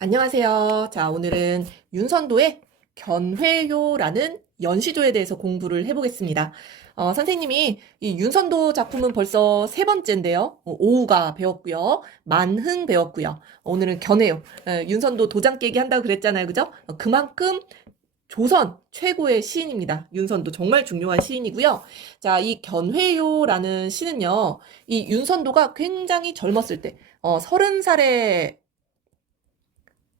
안녕하세요. 자, 오늘은 윤선도의 견회효라는 연시조에 대해서 공부를 해보겠습니다. 선생님이 이 윤선도 작품은 벌써 세 번째인데요. 오우가 배웠고요. 만흥 배웠고요. 오늘은 견회효. 윤선도 도장 깨기 한다고 그랬잖아요. 그죠? 그만큼 조선 최고의 시인입니다. 윤선도 정말 중요한 시인이고요. 자, 이 견회효라는 시는요. 이 윤선도가 굉장히 젊었을 때, 30살에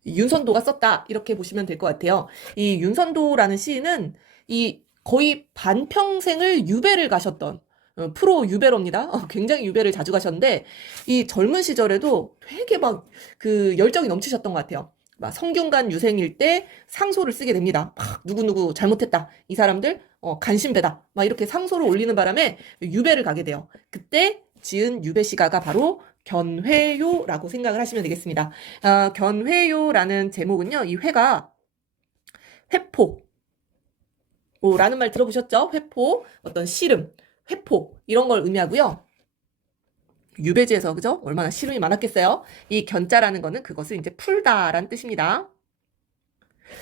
윤선도가 썼다 이렇게 보시면 될 것 같아요. 이 윤선도라는 시인은 이 거의 반평생을 유배를 가셨던 프로 유배로입니다. 굉장히 유배를 자주 가셨는데 이 젊은 시절에도 되게 막 그 열정이 넘치셨던 것 같아요. 막 성균관 유생일 때 상소를 쓰게 됩니다. 막 누구누구 잘못했다. 이 사람들 간신배다. 막 이렇게 상소를 올리는 바람에 유배를 가게 돼요. 그때 지은 유배 시가가 바로 견회요라고 생각을 하시면 되겠습니다. 견회요라는 제목은요, 이 회가 회포라는 말 들어보셨죠? 회포, 어떤 씨름, 회포, 이런 걸 의미하고요. 유배지에서, 그죠? 얼마나 씨름이 많았겠어요? 이 견자라는 거는 그것을 이제 풀다라는 뜻입니다.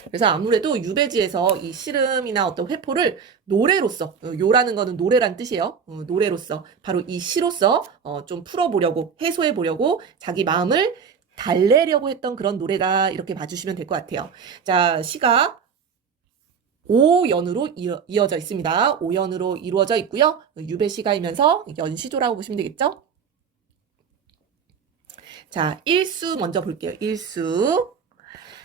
그래서 아무래도 유배지에서 이 씨름이나 어떤 회포를 노래로서, 요라는 거는 노래란 뜻이에요. 노래로서, 바로 이 시로서 좀 풀어보려고, 해소해보려고 자기 마음을 달래려고 했던 그런 노래다. 이렇게 봐주시면 될 것 같아요. 자, 시가 5연으로 이어져 있습니다. 5연으로 이루어져 있고요. 유배시가이면서 연시조라고 보시면 되겠죠? 자, 일수 먼저 볼게요. 일수.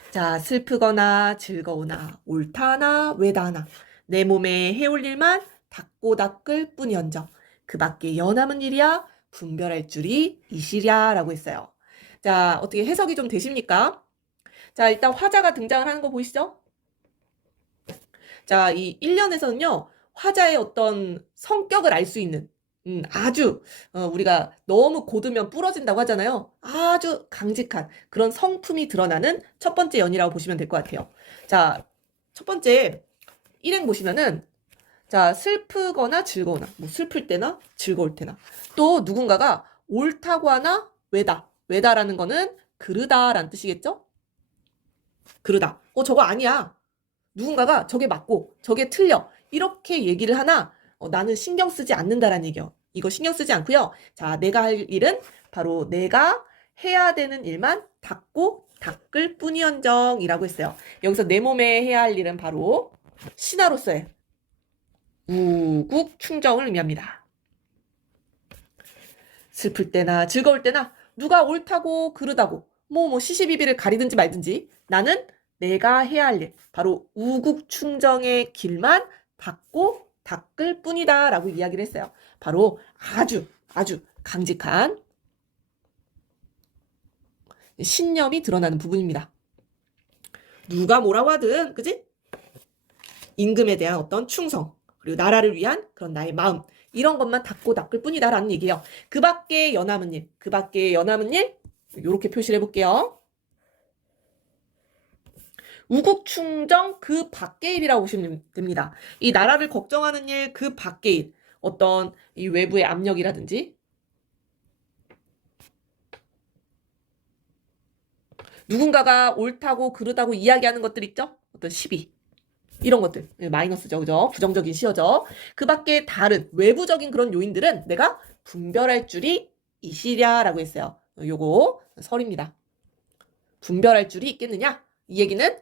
자, 슬프거나 즐거우나 옳다나 외다나 내 몸에 해올 일만 닦고 닦을 뿐이언정 그 밖에 연함은 일이야 분별할 줄이 이시랴 라고 했어요. 자, 어떻게 해석이 좀 되십니까? 자, 일단 화자가 등장을 하는 거 보이시죠? 자, 이 1년에서는요, 화자의 어떤 성격을 알 수 있는, 아주, 우리가 너무 고두면 부러진다고 하잖아요. 아주 강직한 그런 성품이 드러나는 첫 번째 연이라고 보시면 될 것 같아요. 자, 첫 번째, 일행 보시면은, 자, 슬프거나 즐거우나, 뭐 슬플 때나 즐거울 때나, 또 누군가가 옳다고 하나 외다. 외다라는 거는 그르다라는 뜻이겠죠? 그르다. 저거 아니야. 누군가가 저게 맞고 저게 틀려 이렇게 얘기를 하나 나는 신경 쓰지 않는다라는 얘기요. 이거 신경 쓰지 않고요. 자, 내가 할 일은 바로 내가 해야 되는 일만 닦고 닦을 뿐이언정이라고 했어요. 여기서 내 몸에 해야 할 일은 바로 신하로서의 우국 충정을 의미합니다. 슬플 때나 즐거울 때나 누가 옳다고 그르다고 뭐 시시비비를 가리든지 말든지 나는 내가 해야 할 일, 바로 우국충정의 길만 닦고 닦을 뿐이다 라고 이야기를 했어요. 바로 아주 강직한 신념이 드러나는 부분입니다. 누가 뭐라고 하든, 그지? 임금에 대한 어떤 충성, 그리고 나라를 위한 그런 나의 마음, 이런 것만 닦고 닦을 뿐이다라는 얘기예요. 그 밖에 연함은 일, 그 밖에 연함은 일, 이렇게 표시를 해볼게요. 우국충정 그 밖의 일이라고 보시면 됩니다. 이 나라를 걱정하는 일 그 밖의 일. 어떤 이 외부의 압력이라든지 누군가가 옳다고 그르다고 이야기하는 것들 있죠? 어떤 시비. 이런 것들. 마이너스죠. 그죠? 부정적인 시어죠. 그 밖에 다른 외부적인 그런 요인들은 내가 분별할 줄이 이시랴라고 했어요. 요거 설입니다. 분별할 줄이 있겠느냐? 이 얘기는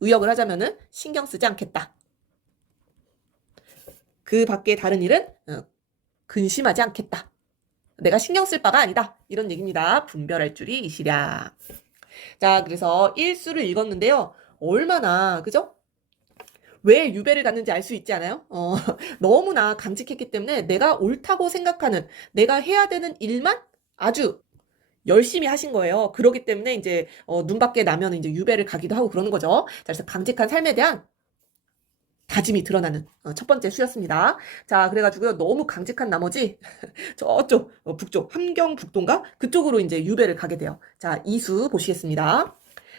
의역을 하자면은 신경 쓰지 않겠다. 그 밖에 다른 일은 근심하지 않겠다. 내가 신경 쓸 바가 아니다. 이런 얘기입니다. 분별할 줄이 이시랴. 자, 그래서 일수를 읽었는데요. 얼마나, 그죠? 왜 유배를 갔는지 알 수 있지 않아요? 너무나 강직했기 때문에 내가 옳다고 생각하는, 내가 해야 되는 일만 아주 열심히 하신 거예요. 그러기 때문에 이제, 눈밖에 나면 이제 유배를 가기도 하고 그러는 거죠. 자, 그래서 강직한 삶에 대한 다짐이 드러나는 첫 번째 수였습니다. 자, 그래가지고요. 너무 강직한 나머지 저쪽 북쪽 함경북도인가? 그쪽으로 이제 유배를 가게 돼요. 자, 이수 보시겠습니다.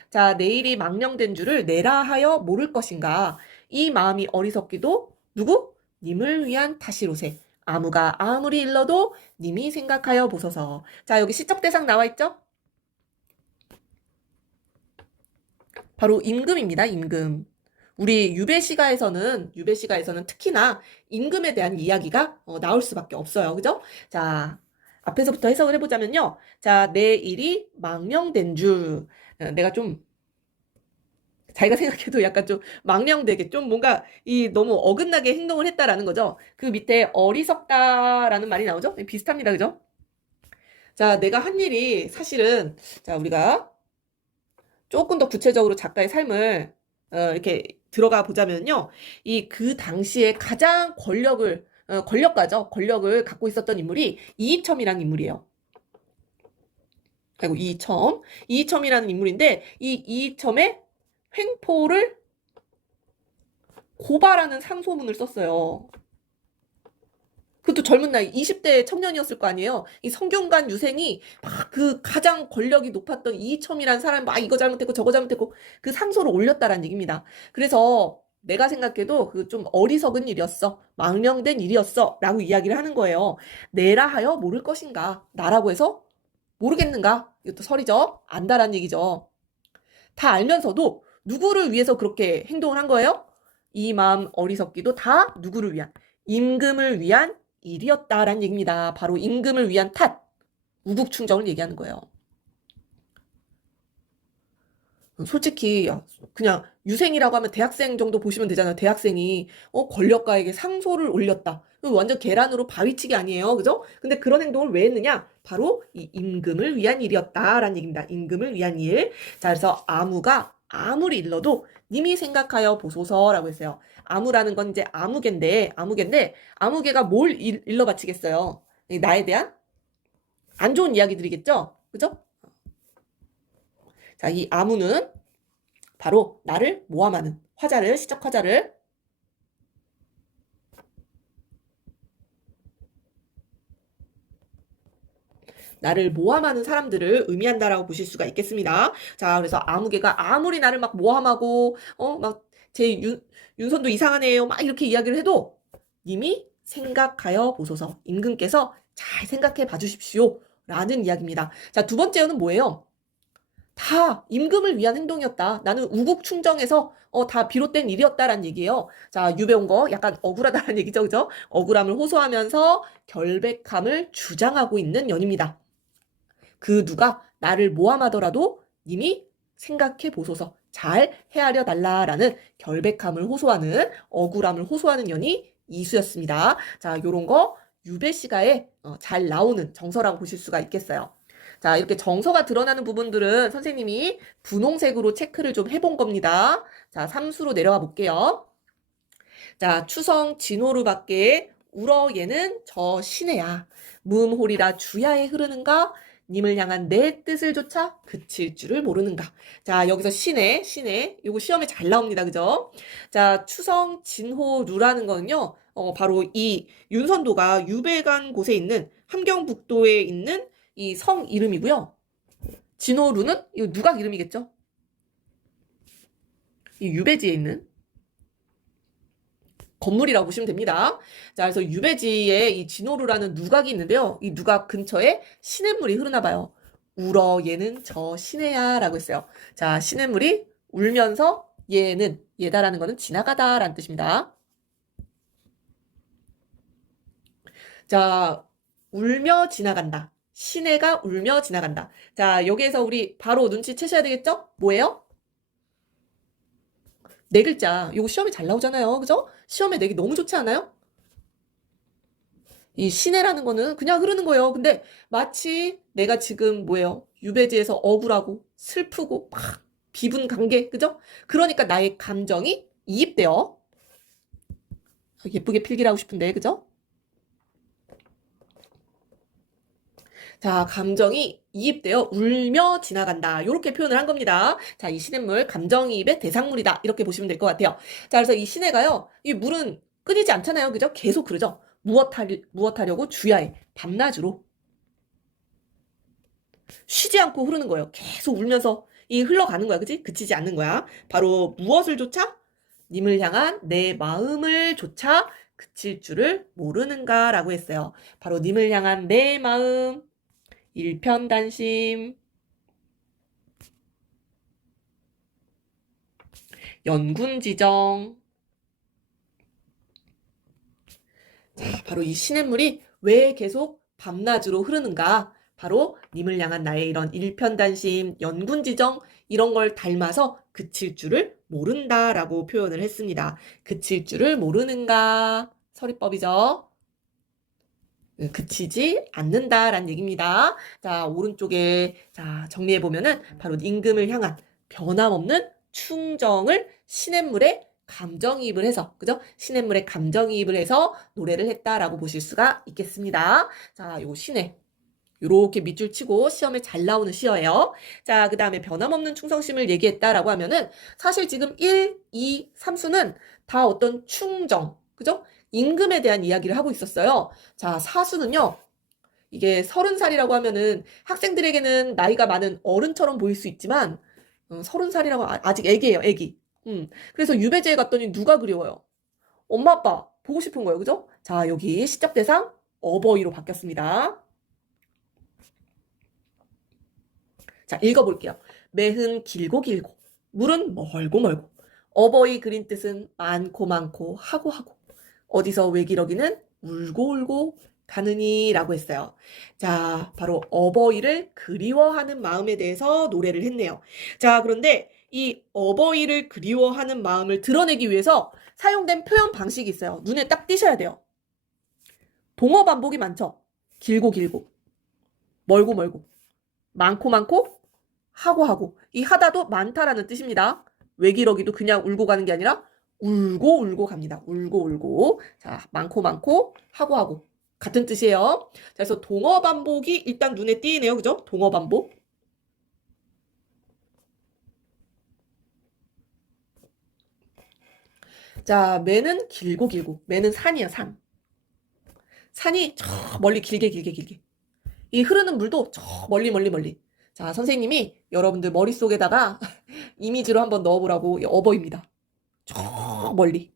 자, 내일이 망령된 줄을 내라 하여 모를 것인가? 이 마음이 어리석기도 누구? 님을 위한 탓이로세. 아무가 아무리 일러도 님이 생각하여 보소서. 자, 여기 시적 대상 나와 있죠? 바로 임금입니다. 임금. 우리 유배시가에서는 특히나 임금에 대한 이야기가 나올 수밖에 없어요. 그죠? 자, 앞에서부터 해석을 해보자면요. 자, 내 일이 망령된 줄. 내가 좀 자기가 생각해도 약간 좀 망령되게 좀 뭔가 이 너무 어긋나게 행동을 했다라는 거죠. 그 밑에 어리석다라는 말이 나오죠? 비슷합니다. 그죠? 자, 내가 한 일이 사실은 자, 우리가 조금 더 구체적으로 작가의 삶을 이렇게 들어가 보자면요. 이 그 당시에 가장 권력가죠. 권력을 갖고 있었던 인물이 이이첨이라는 인물이에요. 그리고 이이첨이라는 인물인데 이 이이첨의 횡포를 고발하는 상소문을 썼어요. 그것도 젊은 나이 20대 청년이었을 거 아니에요. 이 성균관 유생이 막 그 가장 권력이 높았던 이이첨이라는 사람 막 이거 잘못했고 저거 잘못했고 그 상소를 올렸다라는 얘기입니다. 그래서 내가 생각해도 그 좀 어리석은 일이었어. 망령된 일이었어. 라고 이야기를 하는 거예요. 내라 하여 모를 것인가? 나라고 해서 모르겠는가? 이것도 설이죠. 안다라는 얘기죠. 다 알면서도 누구를 위해서 그렇게 행동을 한 거예요? 이 마음 어리석기도 다 누구를 위한? 임금을 위한 일이었다라는 얘기입니다. 바로 임금을 위한 탓, 우국충정을 얘기하는 거예요. 솔직히 그냥 유생이라고 하면 대학생 정도 보시면 되잖아요. 대학생이 권력가에게 상소를 올렸다. 완전 계란으로 바위치기 아니에요. 그죠? 근데 그런 행동을 왜 했느냐? 바로 이 임금을 위한 일이었다라는 얘기입니다. 임금을 위한 일. 자, 그래서 아무가 아무리 일러도 님이 생각하여 보소서라고 했어요. 아무라는 건 이제 아무개가 뭘 일러 바치겠어요? 나에 대한 안 좋은 이야기들이겠죠? 그죠? 자, 이 아무는 바로 나를 모함하는 시적 화자를 나를 모함하는 사람들을 의미한다라고 보실 수가 있겠습니다. 자, 그래서 아무개가 아무리 나를 막 모함하고 막 제 윤선도 이상하네요. 막 이렇게 이야기를 해도 이미 생각하여 보소서. 임금께서 잘 생각해 봐주십시오. 라는 이야기입니다. 자, 두 번째는 뭐예요? 다 임금을 위한 행동이었다. 나는 우국충정에서 다 비롯된 일이었다라는 얘기예요. 자, 유배온 거 약간 억울하다는 얘기죠. 그죠? 억울함을 호소하면서 결백함을 주장하고 있는 연입니다. 그 누가 나를 모함하더라도 이미 생각해 보소서. 잘 헤아려 달라라는 결백함을 호소하는 억울함을 호소하는 연이 이수였습니다. 자, 요런 거 유배시가에 잘 나오는 정서라고 보실 수가 있겠어요. 자, 이렇게 정서가 드러나는 부분들은 선생님이 분홍색으로 체크를 좀 해본 겁니다. 자, 삼수로 내려가 볼게요. 자, 추성 진호루 밖에 울어 얘는 저 시내야. 무음홀이라 주야에 흐르는가? 님을 향한 내 뜻을 조차 그칠 줄을 모르는가? 자, 여기서 시내. 요거 시험에 잘 나옵니다. 그죠? 자, 추성 진호루라는 거는요. 바로 이 윤선도가 유배간 곳에 있는 함경북도에 있는 이 성 이름이고요. 진호루는 이 누각 이름이겠죠? 이 유배지에 있는 건물이라고 보시면 됩니다. 자, 그래서 유배지에 이 진호루라는 누각이 있는데요. 이 누각 근처에 시냇물이 흐르나 봐요. 울어 얘는 저 시내야 라고 했어요. 자, 시냇물이 울면서 얘다라는 거는 지나가다라는 뜻입니다. 자, 울며 지나간다. 시내가 울며 지나간다. 자, 여기에서 우리 바로 눈치채셔야 되겠죠? 뭐예요? 네 글자. 요거 시험에 잘 나오잖아요. 그죠? 시험에 내기 너무 좋지 않아요? 이 시내라는 거는 그냥 흐르는 거예요. 근데 마치 내가 지금 뭐예요? 유배지에서 억울하고 슬프고 막 비분 관계, 그죠? 그러니까 나의 감정이 이입돼요. 예쁘게 필기를 하고 싶은데, 그죠? 자, 감정이 이입되어 울며 지나간다. 이렇게 표현을 한 겁니다. 자, 이 시냇물 감정이입의 대상물이다. 이렇게 보시면 될 것 같아요. 자, 그래서 이 시내가요. 이 물은 끊이지 않잖아요. 그죠? 계속 흐르죠. 무엇하려고 주야에 밤낮으로 쉬지 않고 흐르는 거예요. 계속 울면서 이 흘러가는 거야. 그지? 그치지 않는 거야. 바로 무엇을 조차? 님을 향한 내 마음을 조차 그칠 줄을 모르는가라고 했어요. 바로 님을 향한 내 마음. 일편단심. 연군지정. 자, 바로 이 시냇물이 왜 계속 밤낮으로 흐르는가? 바로 님을 향한 나의 이런 일편단심, 연군지정 이런 걸 닮아서 그칠 줄을 모른다라고 표현을 했습니다. 그칠 줄을 모르는가? 서리법이죠. 그치지 않는다라는 얘기입니다. 자, 오른쪽에 자, 정리해 보면은 바로 임금을 향한 변함없는 충정을 시냇물에 감정이입을 해서, 그죠? 시냇물에 감정이입을 해서 노래를 했다라고 보실 수가 있겠습니다. 자, 요 시내. 요렇게 밑줄 치고 시험에 잘 나오는 시어예요. 자, 그 다음에 변함없는 충성심을 얘기했다라고 하면은 사실 지금 1, 2, 3수는 다 어떤 충정, 그죠? 임금에 대한 이야기를 하고 있었어요. 자, 4수는요. 이게 30살이라고 하면은 학생들에게는 나이가 많은 어른처럼 보일 수 있지만 30살이라고 아직 애기예요, 애기. 그래서 유배지에 갔더니 누가 그리워요? 엄마, 아빠 보고 싶은 거예요, 그죠? 자, 여기 시적 대상 어버이로 바뀌었습니다. 자, 읽어볼게요. 매흔 길고 길고, 물은 멀고 멀고, 어버이 그린 뜻은 많고 많고 하고 하고, 어디서 외기러기는 울고 울고 가느니 라고 했어요. 자, 바로 어버이를 그리워하는 마음에 대해서 노래를 했네요. 자, 그런데 이 어버이를 그리워하는 마음을 드러내기 위해서 사용된 표현 방식이 있어요. 눈에 딱 띄셔야 돼요. 동어 반복이 많죠? 길고 길고, 멀고 멀고, 많고 많고, 하고 하고. 이 하다도 많다라는 뜻입니다. 외기러기도 그냥 울고 가는 게 아니라 울고 울고 갑니다. 울고 울고. 자, 많고 많고 하고 하고. 같은 뜻이에요. 자, 그래서 동어 반복이 일단 눈에 띄네요. 그죠? 동어 반복. 자, 매는 길고 길고. 매는 산이에요, 산. 산이 저 멀리 길게 길게 길게. 이 흐르는 물도 저 멀리 멀리 멀리. 자, 선생님이 여러분들 머릿속에다가 이미지로 한번 넣어보라고 어버입니다. 저 멀리.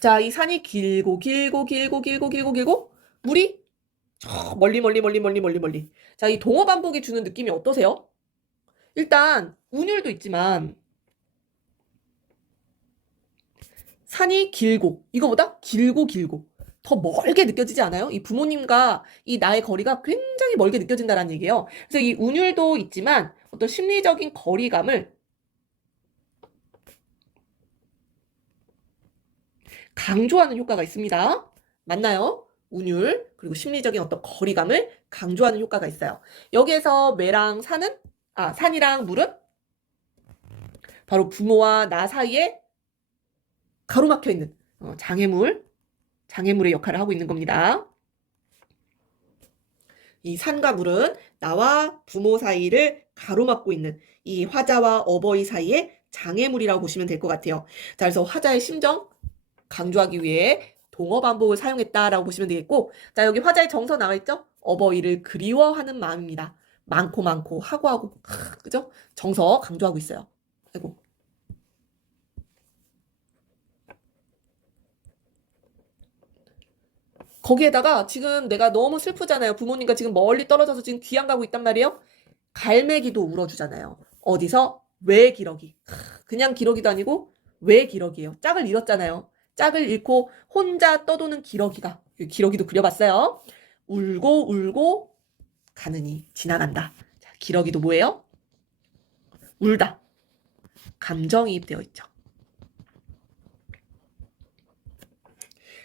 자, 이 산이 길고 길고 길고 길고 길고 길고 물이 저 멀리 멀리 멀리 멀리 멀리 멀리. 자, 이 동어 반복이 주는 느낌이 어떠세요? 일단 운율도 있지만 산이 길고 이거보다 길고 길고 더 멀게 느껴지지 않아요? 이 부모님과 이 나의 거리가 굉장히 멀게 느껴진다는 얘기예요. 그래서 이 운율도 있지만 어떤 심리적인 거리감을 강조하는 효과가 있습니다. 맞나요? 운율 그리고 심리적인 어떤 거리감을 강조하는 효과가 있어요. 여기에서 매랑 산은 산이랑 물은 바로 부모와 나 사이에 가로막혀 있는 장애물의 역할을 하고 있는 겁니다. 이 산과 물은 나와 부모 사이를 가로막고 있는 이 화자와 어버이 사이의 장애물이라고 보시면 될 것 같아요. 자, 그래서 화자의 심정 강조하기 위해 동어 반복을 사용했다라고 보시면 되겠고, 자, 여기 화자의 정서 나와 있죠? 어버이를 그리워하는 마음입니다. 많고 많고 하고 하고, 그죠? 정서 강조하고 있어요. 아이고. 거기에다가 지금 내가 너무 슬프잖아요. 부모님과 지금 멀리 떨어져서 지금 귀양 가고 있단 말이에요. 갈매기도 울어주잖아요. 어디서? 왜 기러기. 그냥 기러기도 아니고 왜 기러기예요. 짝을 잃었잖아요. 짝을 잃고 혼자 떠도는 기러기가. 기러기도 그려봤어요. 울고 울고 가느니 지나간다. 자, 기러기도 뭐예요? 울다. 감정이입되어 있죠.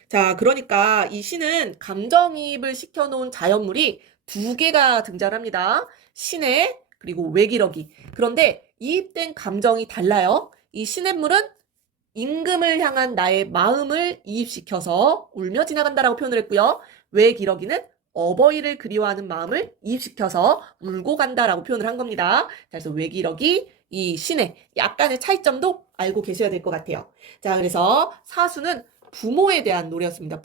자, 그러니까 이 시는 감정이입을 시켜놓은 자연물이 두 개가 등장합니다. 시내 그리고 외기러기. 그런데 이입된 감정이 달라요. 이 시냇물은 임금을 향한 나의 마음을 이입시켜서 울며 지나간다라고 표현을 했고요. 외기러기는 어버이를 그리워하는 마음을 이입시켜서 울고 간다라고 표현을 한 겁니다. 그래서 외기러기, 이 시내 약간의 차이점도 알고 계셔야 될 것 같아요. 자, 그래서 사수는 부모에 대한 노래였습니다.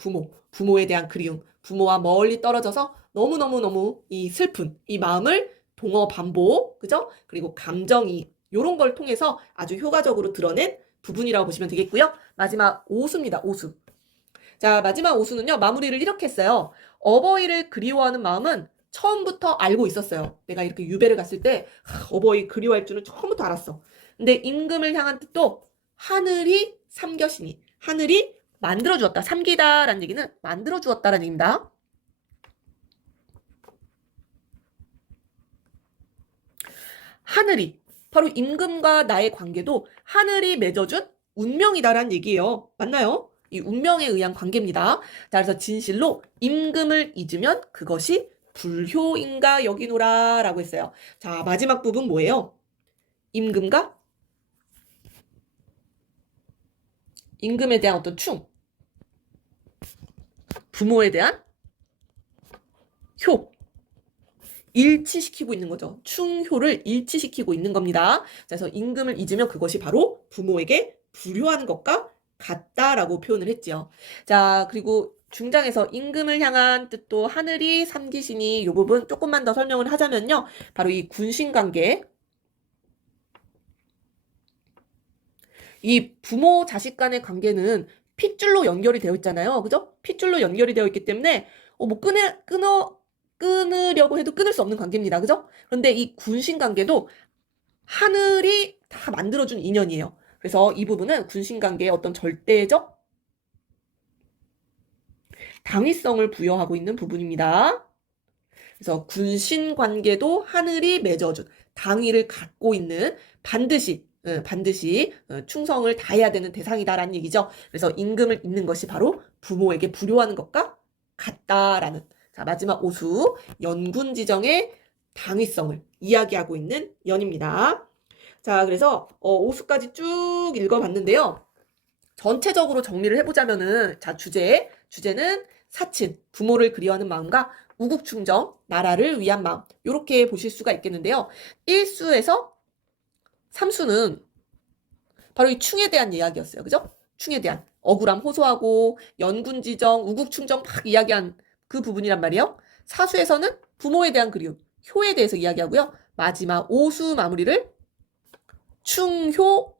부모에 대한 그리움, 부모와 멀리 떨어져서 너무너무너무 이 슬픈 이 마음을 동어 반복, 그죠? 그리고 감정이 요런 걸 통해서 아주 효과적으로 드러낸 부분이라고 보시면 되겠고요. 마지막 오수입니다. 오수. 자, 마지막 오수는요. 마무리를 이렇게 했어요. 어버이를 그리워하는 마음은 처음부터 알고 있었어요. 내가 이렇게 유배를 갔을 때 어버이 그리워할 줄은 처음부터 알았어. 근데 임금을 향한 뜻도 하늘이 삼겨시니. 하늘이 만들어 주었다. 삼기다라는 얘기는 만들어 주었다라는 얘기입니다. 하늘이 바로 임금과 나의 관계도 하늘이 맺어준 운명이다라는 얘기예요. 맞나요? 이 운명에 의한 관계입니다. 자, 그래서 진실로 임금을 잊으면 그것이 불효인가 여기노라 라고 했어요. 자, 마지막 부분 뭐예요? 임금과 임금에 대한 어떤 부모에 대한 효, 일치시키고 있는 거죠. 충효를 일치시키고 있는 겁니다. 그래서 임금을 잊으면 그것이 바로 부모에게 불효하는 것과 같다라고 표현을 했지요. 자, 그리고 중장에서 임금을 향한 뜻도 하늘이 삼기시니 이 부분 조금만 더 설명을 하자면요. 바로 이 군신관계, 이 부모 자식 간의 관계는 핏줄로 연결이 되어 있잖아요. 그죠? 핏줄로 연결이 되어 있기 때문에 뭐 끊으려고 해도 끊을 수 없는 관계입니다. 그죠? 그런데 이 군신 관계도 하늘이 다 만들어준 인연이에요. 그래서 이 부분은 군신 관계의 어떤 절대적 당위성을 부여하고 있는 부분입니다. 그래서 군신 관계도 하늘이 맺어준 당위를 갖고 있는 반드시 충성을 다해야 되는 대상이다라는 얘기죠. 그래서 임금을 잊는 것이 바로 부모에게 불효하는 것과 같다라는. 자, 마지막 오수 연군지정의 당위성을 이야기하고 있는 연입니다. 자, 그래서 오수까지 쭉 읽어봤는데요. 전체적으로 정리를 해보자면은 자, 주제는 사친, 부모를 그리워하는 마음과 우국충정, 나라를 위한 마음 이렇게 보실 수가 있겠는데요. 1수에서 3수는 바로 이 충에 대한 이야기였어요. 그죠? 충에 대한 억울함 호소하고 연군지정, 우국충정 막 이야기한 그 부분이란 말이에요. 4수에서는 부모에 대한 그리움, 효에 대해서 이야기하고요. 마지막 5수 마무리를 충효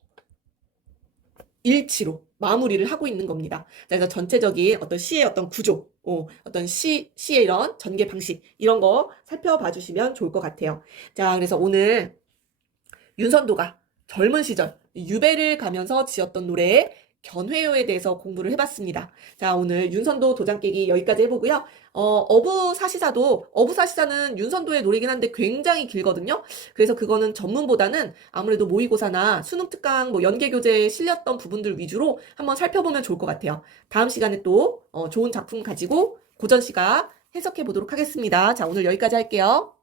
일치로 마무리를 하고 있는 겁니다. 그래서 전체적인 어떤 시의 어떤 구조, 어떤 시의 이런 전개 방식 이런 거 살펴봐 주시면 좋을 것 같아요. 자, 그래서 오늘 윤선도가 젊은 시절 유배를 가면서 지었던 노래 견회요에 대해서 공부를 해봤습니다. 자, 오늘 윤선도 도장 깨기 여기까지 해보고요. 어부사시사는 윤선도의 노래긴 한데 굉장히 길거든요. 그래서 그거는 전문보다는 아무래도 모의고사나 수능특강, 연계교재에 실렸던 부분들 위주로 한번 살펴보면 좋을 것 같아요. 다음 시간에 또 좋은 작품 가지고 고전시가 해석해 보도록 하겠습니다. 자, 오늘 여기까지 할게요.